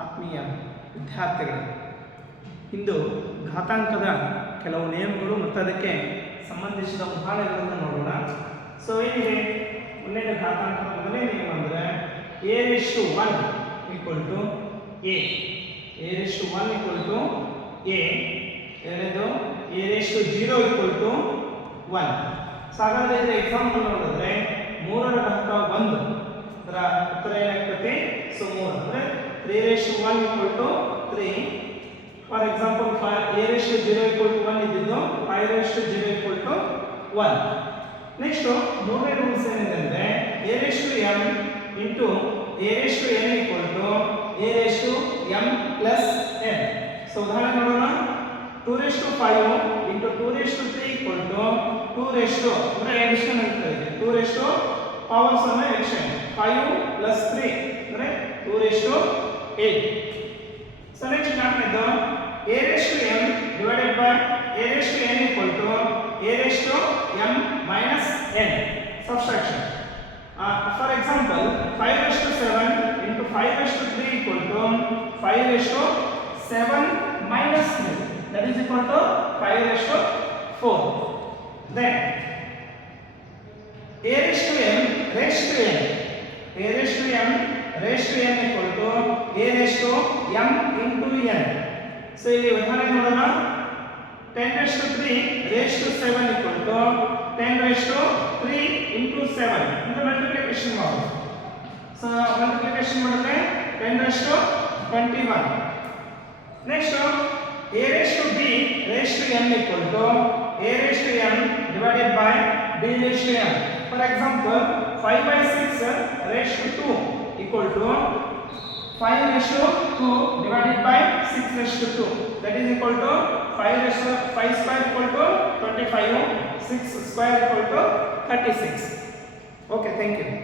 ಆತ್ಮೀಯ ವಿದ್ಯಾರ್ಥಿಗಳೇ, ಇಂದು ಘಾತಾಂಕದ ಕೆಲವು ನಿಯಮಗಳು ಮತ್ತು ಅದಕ್ಕೆ ಸಂಬಂಧಿಸಿದ ಉದಾಹರಣೆಗಳನ್ನು ನೋಡೋಣ. ಸೊ ಏನಿದೆ? ಒಂದನೇ ಘಾತಾಂಕದ ಮೊದಲನೇ ನಿಯಮ ಅಂದರೆ a raise one equal to a a raise one equal to a ಎರಡನೇದು a raise zero equal to one so ಹಾಗಾದ್ರೆ ಇದರ ಎಕ್ಸಾಂಪಲ್ ನೋಡಿದ್ರೆ ಮೂರರ ಘಾತ ಒಂದು. ಅದರ ಉತ್ತರ ಏನಾಗ್ತದೆ ಸೊ ಮೂರು. ಅಂದರೆ raise one equal to three for example five a raise zero equal to one ಇದ್ದಿದ್ದು five raise zero equal to one next ಮೂರನೇ ರೂಲ್ಸ್ ಏನಿದೆ a raise m into a raise n equal to a raise m plus n so ಉದಾಹರಣೆ ನೋಡೋಣ two raise to five into two raise to three equal to two raise to ಅಂದರೆ addition ಅಂತ ಇದೆ two raise to powers ಅಂದರೆ addition five plus three ಅಂದರೆ two a. So let's calculate the a raised to m divided by a raised to n equal to a raised to m minus n subtraction. Uh, for example, 5 raised to 7 into 5 raised to 3 equal to 5 raised to 7 minus 3 that is equal to 5 raised to 4. Then a raised to m raised to n m raised to n equal to a raised to m into n so ಇಲ್ಲಿ ಉದಾಹರಣೆ ನೋಡೋಣ 10 raised to 3 raised to 7 equal to 10 raised to 3 into 7 ಅಂತ multiplication ಮಾಡೋದು so multiplication ಮಾಡಿದ್ರೆ 10 raised to 21 Next, a raised to b raised to m equal to a raised to m divided by b raised to m. For example, 5 by 6 raised to 2 equal to 5 ratio to 2 divided by 6 ratio to 2. That is equal to 5 raised to 5 square equal to 25, 6 square equal to 36. Okay, thank you.